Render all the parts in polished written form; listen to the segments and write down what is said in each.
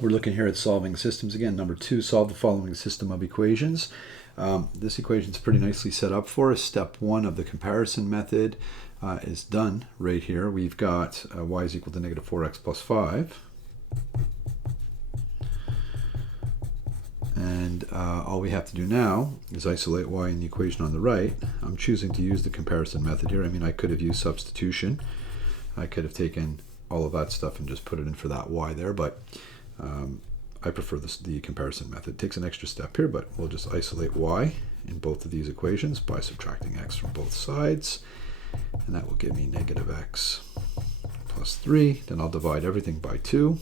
We're looking here at solving systems again. Number 2, solve the following system of equations. This equation is pretty nicely set up for us. Step 1 of the comparison method is done right here. We've got y is equal to negative 4x plus 5. And all we have to do now is isolate y in the equation on the right. I'm choosing to use the comparison method here. I mean, I could have used substitution. I could have taken all of that stuff and just put it in for that y there, but I prefer the comparison method. It takes an extra step here, but we'll just isolate y in both of these equations by subtracting x from both sides, and that will give me negative x plus 3. Then I'll divide everything by 2.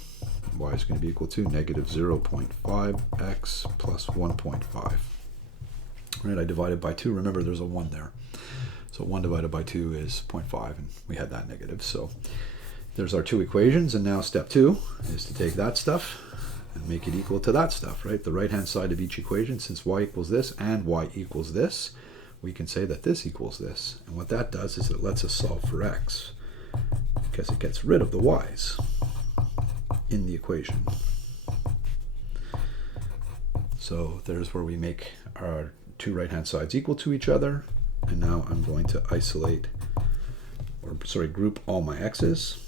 Y is going to be equal to negative 0.5x plus 1.5. Right, I divided by 2. Remember, there's a 1 there. So 1 divided by 2 is 0.5, and we had that negative. So there's our 2 equations, and now step 2 is to take that stuff and make it equal to that stuff, right? The right-hand side of each equation, since y equals this and y equals this, we can say that this equals this. And what that does is it lets us solve for x, because it gets rid of the y's in the equation. So there's where we make our 2 right-hand sides equal to each other. And now I'm going to isolate, or sorry, group all my x's.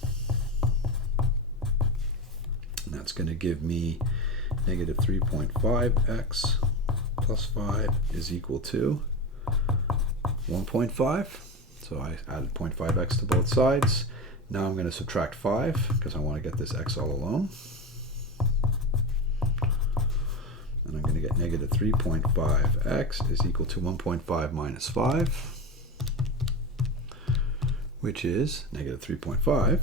And that's going to give me negative 3.5x plus 5 is equal to 1.5. So I added 0.5x to both sides. Now I'm going to subtract 5 because I want to get this x all alone. And I'm going to get negative 3.5x is equal to 1.5 minus 5, which is negative 3.5.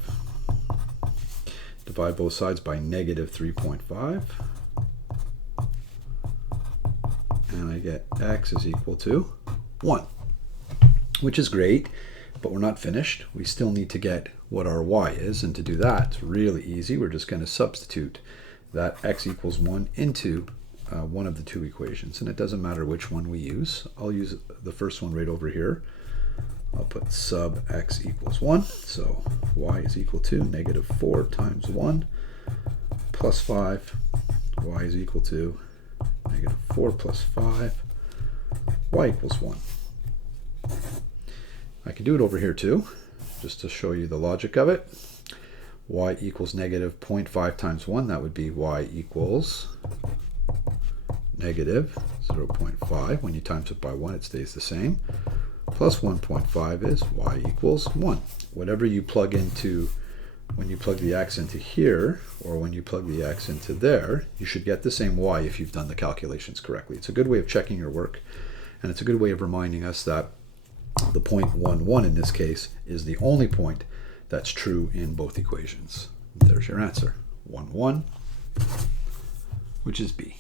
Divide both sides by negative 3.5. And I get x is equal to 1, which is great, but we're not finished. We still need to get what our y is, and to do that, it's really easy. We're just going to substitute that x equals 1 into one of the 2 equations, and it doesn't matter which one we use. I'll use the first one right over here. I'll put sub x equals 1, so y is equal to negative 4 times 1 plus 5. Y is equal to negative 4 plus 5. Y equals 1. I can do it over here too, just to show you the logic of it. Y equals negative 0.5 times 1. That would be y equals negative 0.5. When you times it by 1, it stays the same. Plus 1.5 is y equals 1. Whatever you plug into, when you plug the x into here, or when you plug the x into there, you should get the same y if you've done the calculations correctly. It's a good way of checking your work, and it's a good way of reminding us that the point 1, 1 in this case is the only point that's true in both equations. There's your answer, 1, 1, which is B.